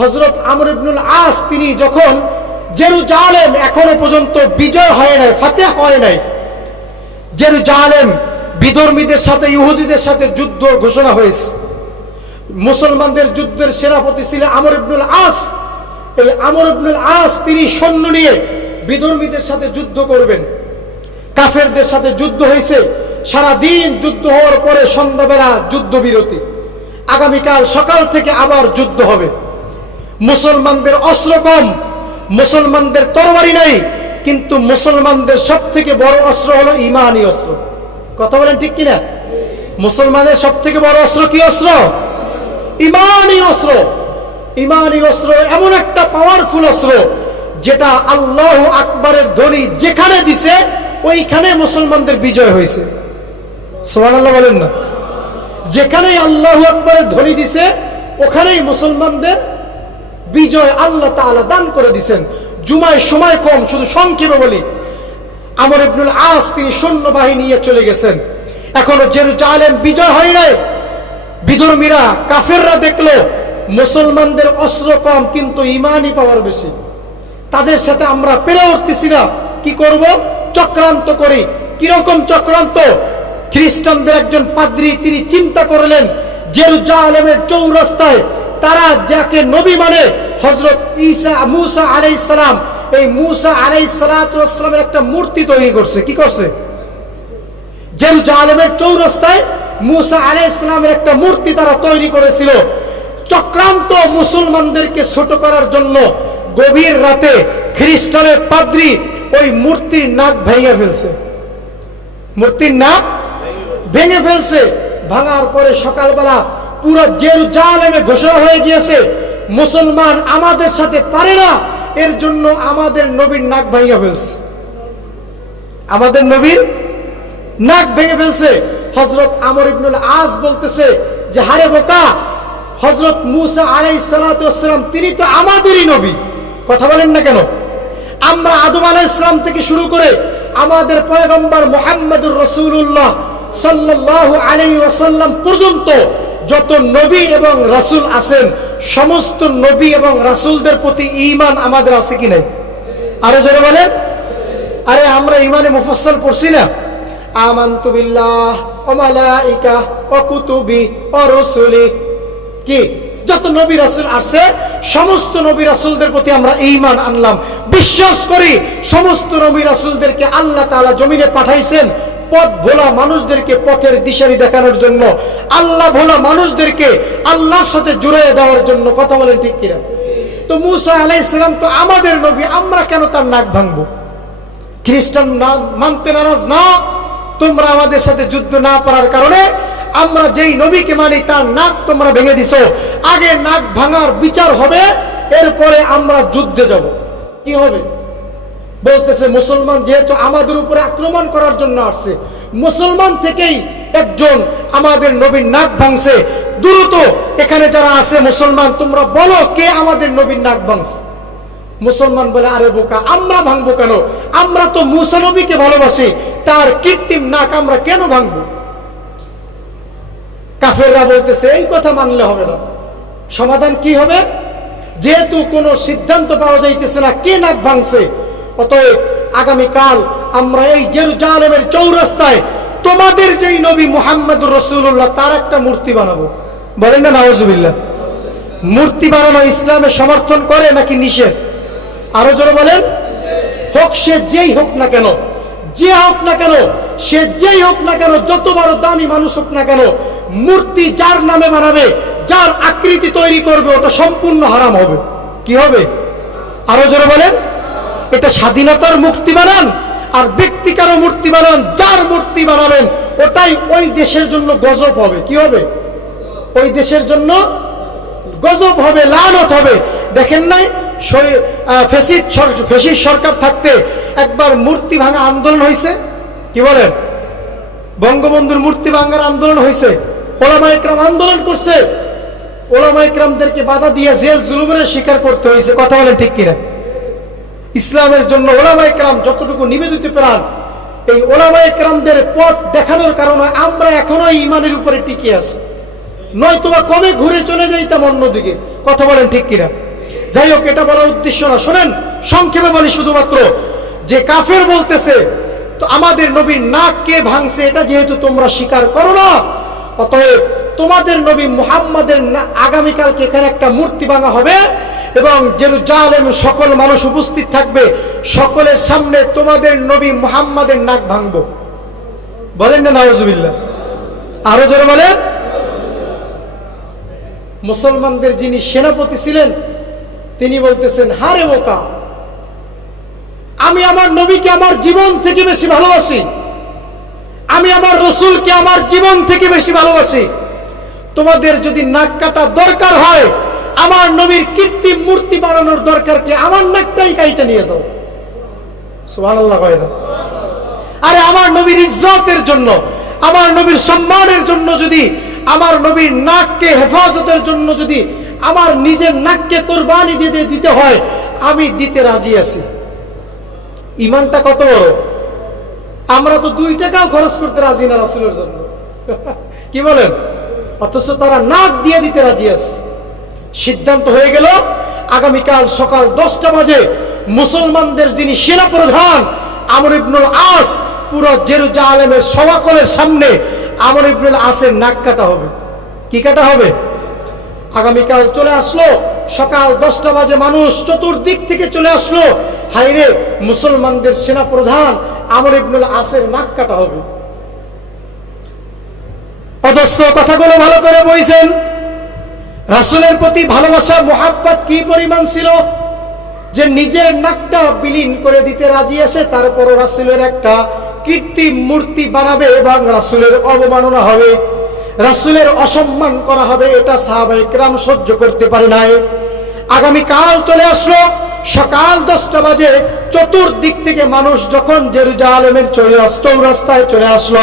হজরত আমর ইবনুল আস, তিনি যখন জেরুজালেম এখনও পর্যন্ত বিজয় হয় নাই ফাতে হয় নাই, জেরুজালেম বিধর্মীদের সাথে, ইহুদিদের সাথে যুদ্ধ ঘোষণা হয়েছে। মুসলমানদের যুদ্ধের সেনাপতি ছিলেন আমর ইবনুল আস। এই আমর ইবনুল আস, তিনি সৈন্য নিয়ে বিধর্মীদের সাথে যুদ্ধ করবেন। কাফেরদের সাথে যুদ্ধ হয়েছে। সারা দিন যুদ্ধ হওয়ার পরে সন্ধ্যাবেলা যুদ্ধ বিরতি আগামীকাল সকাল থেকে আবার যুদ্ধ হবে। মুসলমানদের অস্ত্র কম, মুসলমানদের তরবারি নাই, কিন্তু মুসলমানদের সব থেকে বড় অস্ত্র হলো ইমানি অস্ত্র। কথা বলেন ঠিক কিনা? মুসলমানের সব থেকে বড় অস্ত্র কি অস্ত্র? ইমানি অস্ত্র। ইমানি অস্ত্র এমন একটা পাওয়ারফুল অস্ত্র যেটা আল্লাহ আকবরের ধ্বনি যেখানে দিছে, ওইখানে মুসলমানদের বিজয় হয়েছে। সোমান আল্লাহ বলেন না। যেখানেই আল্লাহ আকবরের ধ্বনি দিছে, ওখানেই মুসলমানদের বিজয় আল্লাহ তাআলা দান করে দিছেন। জুমায় সময় কম, শুধু সংক্ষেপে বলি। আমর ইবনুল আস তিনি সৈন্যবাহিনী নিয়ে চলে গেছেন। এখনও জেরুজালেম বিজয় হয় নাই। বিধর্মীরা, কাফেররা দেখল, মুসলমানদের অস্ত্র কম, কিন্তু ইমানই পাওয়ার বেশি। তাদের সাথে আমরা পেরে উঠতেছি না। কি করব? চক্রান্ত করি। কীরকম চক্রান্ত? খ্রিস্টানদের একজন পাদ্রী তিনি চিন্তা করলেন, জেরুজালেমের চৌরাস্তায় তারা যাকে নবী মানে হজরত ঈসা মুসা আলাই সালাম, এই মুসা আলাই সালামের একটা মূর্তি তৈরি করছে। কি করছে? জেরুজালেমের চৌরাস্তায় মুসা আলাই ইসলামের একটা মূর্তি তারা তৈরি করেছিল। চক্রান্ত মুসলমানদেরকে ছোট করার জন্য গভীর রাতে খ্রিস্টানের পাদ্রি ওই মূর্তির নাক ভেঙে ফেলছে। মূর্তির নাক ভেঙে ফেলছে। ভাঙার পরে সকালবেলা পুরো জেরুজালেমে ঘোষণা হয়ে গিয়েছে মুসলমান আমাদের সাথে পারে না, এর জন্য আমাদের নবীর নাক ভেঙে ফেলছে। আমাদের নবীর নাক ভেঙে ফেলছে। হজরত আমর ইবনুল আজ বলতেছে যে, হারে বোকা হজরত মুসা আলাই সালাম, তিনি তো আমাদেরই নবী। কথা বলেন না কেন? আমরা আদম আলাহ ইসলাম থেকে শুরু করে আমাদের পয়গম্বর মোহাম্মদুর রসুল্লাহ সাল্লাহ আলাই ওয়াসাল্লাম পর্যন্ত যত নবী এবং রাসূল আছেন সমস্ত নবী এবং রাসূলদের প্রতি ঈমান আমাদের আছে কি নাই? আরও জোরে বলেন। আরে আমরা ইমানে মুফাসসাল পড়ছি না। আমান্তু বিল্লাহ ওয়া মালাইকা ওয়া কুতুবি ওয়া রুসুলি। কি? যত নবী রাসূল আছে সমস্ত নবী রাসূলদের প্রতি আমরা ঈমান আনলাম। বিশ্বাস করি, সমস্ত নবী রাসুলদেরকে আল্লাহ তাআলা জমিনে পাঠাইছেন। পথ ভোলা মানুষদেরকে পথের দিশারি দেখানোর জন্য, আল্লাহ ভোলা মানুষদেরকে আল্লাহর সাথে জুড়ে দেওয়ার জন্য কথা বলেন ঠিক কিনা? তো মুসা আলাইহিস সালাম তো আমাদের নবী, আমরা কেন তার নাক ভাঙবো? খ্রিস্টান না, মানতে নারাজ না? তোমরা আমাদের সাথে যুদ্ধ না পারার কারণে আমরা যেই নবীকে মানি, তার নাক তোমরা ভেঙে দিছো। আগে নাক ভাঙার বিচার হবে, এরপরে আমরা যুদ্ধে যাব। কি হবে? বলতেছে, মুসলমান যেহেতু আমাদের উপরে আক্রমণ করার জন্য আসছে, মুসলমান থেকেই একজন আমাদের নবীর নাক ভাঙছে। দ্রুত এখানে যারা আছে, মুসলমান, তোমরা বলো কে আমাদের নবীর নাক ভাঙছে? মুসলমান বলে, আরে বোকা, আমরা ভাঙবো কেন? আমরা তো মুসা ভালোবাসি, তার কৃত্রিম নাক আমরা কেন ভাঙবো? কাফেররা বলতেছে, এই কথা মানলে হবে না। সমাধান কি হবে? যেহেতু কোনো সিদ্ধান্ত পাওয়া যাইতেছে না, কে নাক ভাঙছে? অতএব আগামীকাল আমরা এই জেরুজালেমের চৌরাস্তায় তোমাদের যেই নবী মুহাম্মদুর রসুল্লাহ তার একটা মূর্তি বানাবো। বলেন না নওয়াজুবিল্লাহ মূর্তি বানানো ইসলামে সমর্থন করে নাকি নিষেধ? আরও জোরে বলেন। হোক সে যেই হোক না কেন, যে হোক না কেন, সে যেই হোক না কেন, যত বড় দামি মানুষ হোক না কেন, মূর্তি যার নামে বানাবে, যার আকৃতি তৈরি করবে, ওটা সম্পূর্ণ হারাম হবে। কি হবে? আরও জোরে বলেন। এটা স্বাধীনতার মুক্তি বানান আর ব্যক্তি কারও মূর্তি বানান, যার মূর্তি বানাবেন, ওটাই ওই দেশের জন্য গজব হবে। কি হবে? ওই দেশের জন্য গজব হবে, লানত হবে। দেখেন নাই ফেসিদ ফেসির সরকার থাকতে একবার মূর্তি ভাঙা আন্দোলন হয়েছে। কি বলেন? বঙ্গবন্ধুর মূর্তি ভাঙার আন্দোলন হয়েছে। ওলামা ইকরাম আন্দোলন করছে। ওলামা ইকরামদেরকে বাধা দিয়ে জেল জুলুমের শিকার করতে হয়েছে। কথা বলেন ঠিক কিনা? ইসলামের জন্য ওলামা ইকরাম যতটুকু নিবেদিত প্রাণ, এই ওলামা ইকরামদের পথ দেখানোর কারণে আমরা এখনও ইমানের উপরে টিকে আছি। নয়তোবা কবে ঘুরে চলে যাইতাম অন্যদিকে কথা বলেন ঠিক কিনা? যাই হোক, এটা বলার উদ্দেশ্য না। শোনেন, সংক্ষেপে বলি শুধুমাত্র যে কাফের বলতেছে, তো আমাদের নবীর নাক কে ভাঙছে, এটা যেহেতু তোমরা স্বীকার করো না, অতএব তোমাদের নবী মুহাম্মাদের আগামীকালকে এখানে একটা মূর্তি ভাঙা হবে এবং জেরুজালেম সকল মানুষ উপস্থিত থাকবে, সকলের সামনে তোমাদের নবী মুহাম্মাদের নাক ভাঙবো। বলেন না নওয়াজবিল্লাহ আরও জোরে বলেন। মুসলমানদের যিনি সেনাপতি ছিলেন, তিনি বলতেছেন, হারে বোকা, আমি আমার নবীকে আমার জীবন থেকে বেশি ভালোবাসি। আমি আমার রসুলকে আমার জীবন থেকে বেশি ভালোবাসি। তোমাদের যদি নাক কাটা দরকার হয় আমার নবীর কৃত্রিম মূর্তি বানানোর দরকার কি? আমার নাকটাই কাইটা নিয়ে যাও। আরে আমার নবীর ইজ্জতের জন্য, আমার নবীর সম্মানের জন্য যদি, আমার নবীর নাককে হেফাজতের জন্য যদি আমার নিজের নাককে কোরবানি দিতে দিতে হয়, আমি দিতে রাজি আছি। ইমানটা কত বড়? আমরা তো দুই টাকাও খরচ করতে রাজি না রাসুলের জন্য। কি বলেন? অথচ তারা নাক দিয়ে দিতে রাজি আছে। সিদ্ধান্ত হয়ে গেল, আগামীকাল সকাল দশটা বাজে মুসলমানদের যিনি সেনা প্রধান আমর ইবনুল আস, পুরো জেরুজালেমের সভাকলের সামনে আমর ইবনুল আসের নাক কাটা হবে। কি কাটা হবে? আগামীকাল চলে আসলো, সকাল দশটা বাজে মানুষ চতুর্দিক থেকে চলে আসলো হাইরে মুসলমানদের সেনা প্রধান আমর ইবনুল আসের নাক কাটা হবে। অদস্ত কথাগুলো ভালো করে বইছেন। রাসুলের প্রতি ভালোবাসা, মোহাব্বত কি পরিমাণ ছিল? যে নিজের নাকটা বিলীন করে দিতে রাজি আছে, তারপরও রাসুলের একটা কৃত্রিম মূর্তি বানাবে এবং রাসুলের অবমাননা হবে। রাসুলের অসম্মান করা হবে, এটা সাহাবাই ক্রাম সহ্য করতে পারে নাই। আগামী কাল চলে আসলো, সকাল দশটা বাজে, চতুর্দিক থেকে মানুষ যখন জেরুজালেমের চৌরাস- চৌরাস্তায় চলে আসলো।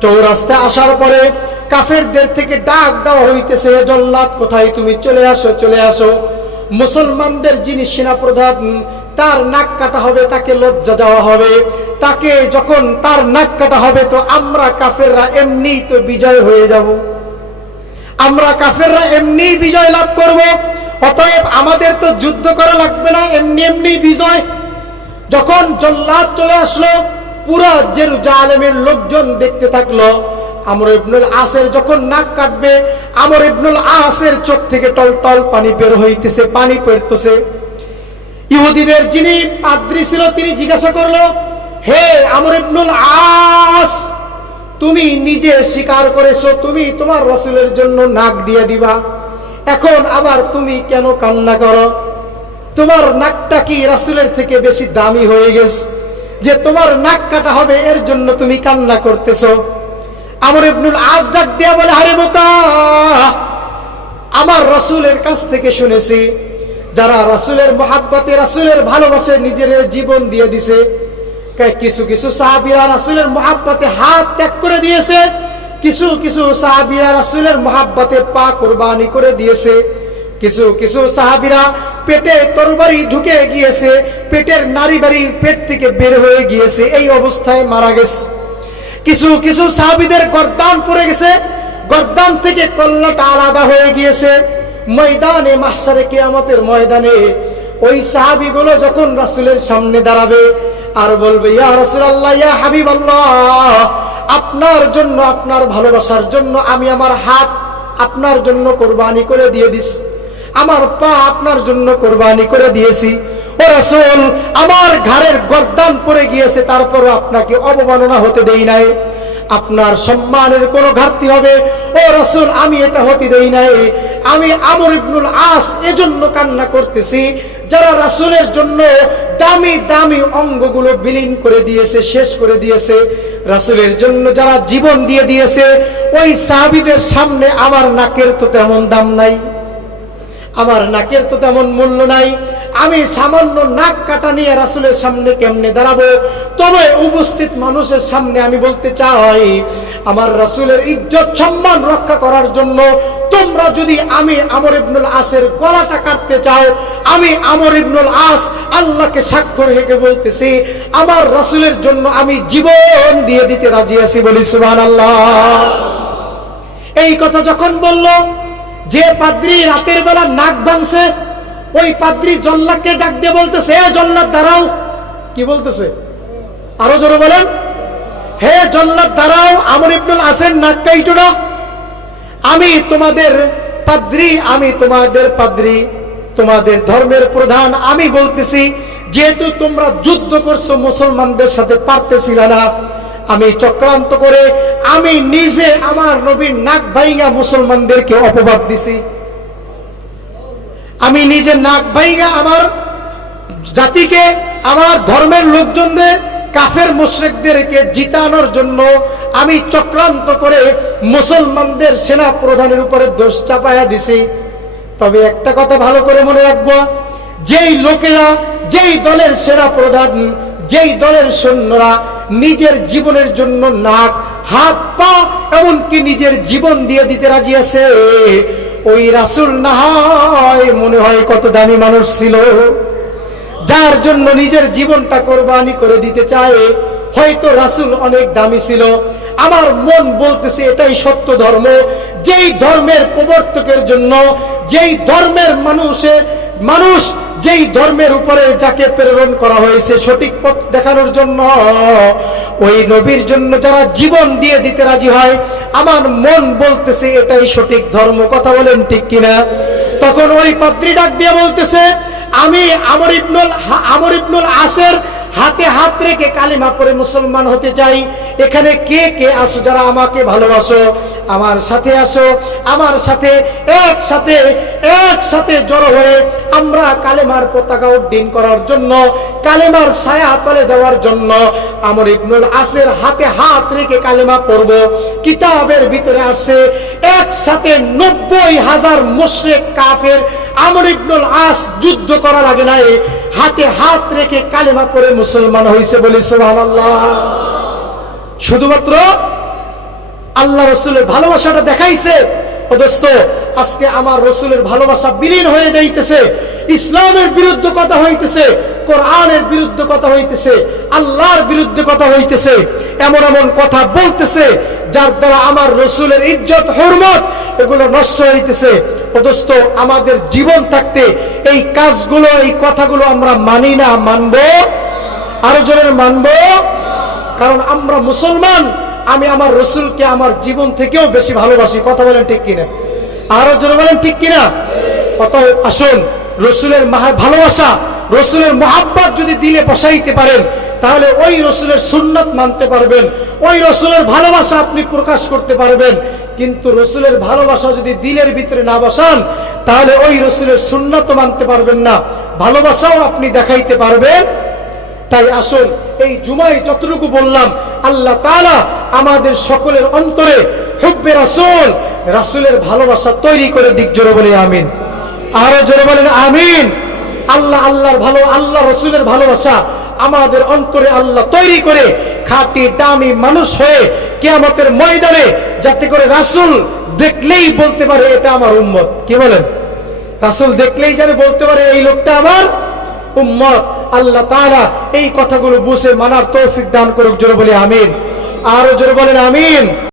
চৌরাস্তায় আসার পরে কাফেরদের থেকে ডাক দেওয়া হইতেছে জল্লাদ, কোথায় তুমি? চলে আসো চলে আসো। মুসলমানদের যিনি সেনাপ্রধান, তার নাক কাটা হবে, তাকে লজ্জা দেওয়া হবে। তাকে যখন তার নাক কাটা হবে, তো আমরা কাফেররা এমনি তো বিজয় হয়ে যাব। আমরা কাফেররা এমনি বিজয় লাভ করব। অতএব আমাদের তো যুদ্ধ করা লাগবে না, এমনি এমনি বিজয়। যখন জল্লাদ চলে আসলো, পুরা জেরুজালেমের লোকজন দেখতে থাকল আমর ইবনুল আসের যখন নাক কাটবে, আমর ইবনুল আসের চোখ থেকে টল টল পানি বের হইতেছে, পানি পড়তেছে। ইহুদিদের যিনি পাদ্রী ছিল, তিনি জিজ্ঞাসা করল, হে আমর ইবনুল আস, তুমি নিজে স্বীকার করেছ, তুমি তোমার রাসূলের জন্য নাক দিয়ে দিবা। এখন আবার তুমি কেন কান্না করো? তোমার নাকটা কি রাসূলের থেকে বেশি দামি হয়ে গেছে? যে তোমার নাক কাটা হবে, এর জন্য তুমি কান্না করতেছো। আমর ইবনুল আজ ডাক দিয়া বলে, আরে বোকা আমার রাসূলের কাছ থেকে শুনেছি, যারা রাসূলের মহাব্বতে, রাসূলের ভালোবাসে নিজের জীবন দিয়ে দিছে কিছু কিছু সাহাবিরা রাসূলের মহাব্বতে হাত ত্যাগ করে দিয়েছে, কিছু কিছু সাহাবিরা রাসূলের মহাব্বতে পা কোরবানি করে দিয়েছে, কিছু কিছু সাহাবিরা পেটে তরবারি ঢুকে গিয়েছে, পেটের নারী বাড়ি পেট থেকে বের হয়ে গিয়েছে, এই অবস্থায় মারা গেছে। কিছু কিছু সাহাবিদের গর্দান পড়ে গেছে। গর্দান থেকে কল্লাটা আলাদা হয়ে গিয়েছে। ময়দানে মাহসারে কিয়ামতের ময়দানে ওই সাহাবিগুলো যখন রাসূলের সামনে দাঁড়াবে আর বলবে, ইয়া রাসূলুল্লাহ, ইয়া হাবিবাল্লাহ, আপনার জন্য, আপনার ভালোবাসার জন্য আমি আমার হাত আপনার জন্য কোরবানি করে দিয়ে দিস। আমার পা আপনার জন্য কোরবানি করে দিয়েছি। রাসূল, আমার ঘাড়ের গর্দান পড়ে গিয়েছে, তারপরও আপনাকে অবমাননা হতে দেই নাই। আপনার সম্মানের কোনো ঘাটতি হবে। ও রাসূল, আমি এটা হতে দেই নাই। আমি আমর ইবনুল আস এজন্য কান্না করতেছি, যারা রাসূলের জন্য দামি দামি অঙ্গগুলো বিলীন করে দিয়েছে, শেষ করে দিয়েছে। রাসূলের জন্য যারা জীবন দিয়ে দিয়েছে, ওই সাহাবীদের সামনে আমার নাকের তো তেমন দাম নাই। আমার নাকের তো তেমন মূল্য নাই। আমি সামান্য নাক কাটা নিয়ে রাসুলের সামনে কেমনে দাঁড়াবো? তবে উপস্থিত মানুষের সামনে আমি বলতে চাই, আমার রাসুলের ইজ্জত, সম্মান রক্ষা করার জন্য তোমরা যদি আমি আমর ইবনুল আসের গলাটা কাটতে চাও, আমি আমর ইবনুল আস আল্লাহকে স্বাক্ষর রেখে বলতেছি, আমার রাসুলের জন্য আমি জীবন দিয়ে দিতে রাজি আছি বলি সুহান আল্লাহ এই কথা যখন বলল, যে পাদ্রি রাতের বেলা নাক ভাঙছে ওই পাদ্রি জল্লাদকে ডাক দিয়ে বলতেছে হে জল্লাদ, দাঁড়াও। কি বলতেছে? আরও জোরে বলেন। হে জল্লাদ, দাঁড়াও, আমর ইবনুল আসেন নাক কাইটো না। আমি তোমাদের পাদ্রি, আমি তোমাদের পাদ্রি, তোমাদের ধর্মের প্রধান। আমি বলতেছি, যেহেতু তোমরা যুদ্ধ করছ, মুসলমানদের সাথে পারতেছিল না। আমি চক্রান্ত করে, আমি নিজে আমার নবীর নাক ভাইঙ্গা মুসলমানদেরকে অপবাদ দিছি। আমি নিজে নাক ভাইঙ্গা আমার জাতিকে, আমার ধর্মের লোকজনদের, কাফের মুশরিকদেরকে জিতানোর জন্য আমি চক্রান্ত করে মুসলমানদের সেনা প্রধানের উপরে দোষ চাপায়া দিছি। তবে একটা কথা ভালো করে মনে রাখব, যেই লোকেরা, যেই দলের সেনা প্রধান যেই দলের সৈন্যরা নিজের জীবনের জন্য নাক, হাত, পা, এমনকি নিজের জীবন দিয়ে দিতে রাজি আছে ওই রাসুল না হয় মনে হয় কত দামি মানুষ ছিল। যার জন্য নিজের জীবনটা কোরবানি করে দিতে চায়, হয়তো রাসুল অনেক দামি ছিল। আমার মন বলতেছে, এটাই সত্য ধর্ম। যেই ধর্মের প্রবর্তকের জন্য, যেই ধর্মের মানুষের মানুষ যেই ধর্মের উপরে যাকে প্রেরণ করা হয়েছে সঠিক পথ দেখানোর জন্য, ওই নবীর জন্য যারা জীবন দিয়ে দিতে রাজি হয়, আমার মন বলতেছে এটাই সঠিক ধর্ম। কথা বলেন ঠিক কিনা? তখন ওই পাত্রী ডাক দিয়ে বলতেছে, আমি আমর ইবনুল আমর ইবনুল আসের হাতে হাত রেখে কালিমা পরে মুসলমান হতে চাই। এখানে কে কে আসো যারা আমাকে ভালোবাসো? আমার সাথে আসো, আমার সাথে, একসাথে একসাথে জড়ো হয়ে আমরা কালেমার পতাকা উড্ডীন করার জন্য, কালেমার ছায়া তলে যাওয়ার জন্য আমর ইবনুল আসের হাতে হাত রেখে কালেমা পড়ব। কিতাবের ভিতরে আসছে, একসাথে নব্বই হাজার মুশরিক কাফের আমর ইবনুল আস যুদ্ধ করা লাগে নাই। হাতে হাত রেখে কালেমা পড়ে মুসলমান হয়েছে বলে সুবহানাল্লাহ। শুধুমাত্র আল্লাহ রসুলের ভালোবাসাটা দেখাইছে। দোস্ত, আজকে আমার রসুলের ভালোবাসা বিলীন হয়ে যাইতেছে, ইসলামের বিরুদ্ধে কথা হইতেছে, কোরআনের বিরুদ্ধে কথা হইতেছে, আল্লাহর বিরুদ্ধে কথা হইতেছে, এমন এমন কথা বলতেছে, যার দ্বারা আমার রসুলের ইজ্জত, হরমত এগুলো নষ্ট হইতেছে। ও দোস্ত, আমাদের জীবন থাকতে এই কাজগুলো, এই কথাগুলো আমরা মানি না, মানবো? আরও জনের মানবো? কারণ আমরা মুসলমান আমি আমার রসুলকে আমার জীবন থেকেও বেশি ভালোবাসি। কথা বলেন ঠিক কিনা? আরও জোরে বলেন ঠিক কিনা? অতএব আসুন, রসুলের ভালোবাসা, রসুলের মহাব্বত যদি দিলে বসাইতে পারেন, তাহলে ওই রসুলের সুন্নত মানতে পারবেন। ওই রসুলের ভালোবাসা আপনি প্রকাশ করতে পারবেন। কিন্তু রসুলের ভালোবাসা যদি দিলের ভিতরে না বসান, তাহলে ওই রসুলের সুন্নত মানতে পারবেন না। ভালোবাসাও আপনি দেখাইতে পারবেন। তাই আসুন, এই জুমায় যতটুকু বললাম, আল্লাহ তাআলা আমাদের সকলের অন্তরে হুব্বে রাসূল, রাসূলের ভালোবাসা তৈরি করে দিক, জোরে বলে আমিন। আরও জোরে বলেন আমিন। আল্লাহ, আল্লাহর ভালো, আল্লাহ রসুলের ভালোবাসা আমাদের অন্তরে আল্লাহ তৈরি করে খাঁটি, দামি মানুষ হয়ে কিয়ামতের ময়দানে যাতে করে রাসূল দেখলেই বলতে পারে এটা আমার উম্মত। কি বলেন? রাসূল দেখলেই যেন বলতে পারে এই লোকটা আমার উম্মত। আল্লাহ তাআলা এই কথাগুলো বুঝে মানার তৌফিক দান করুক, জোরে বলে আমিন। আরও জোরে বলেন আমিন।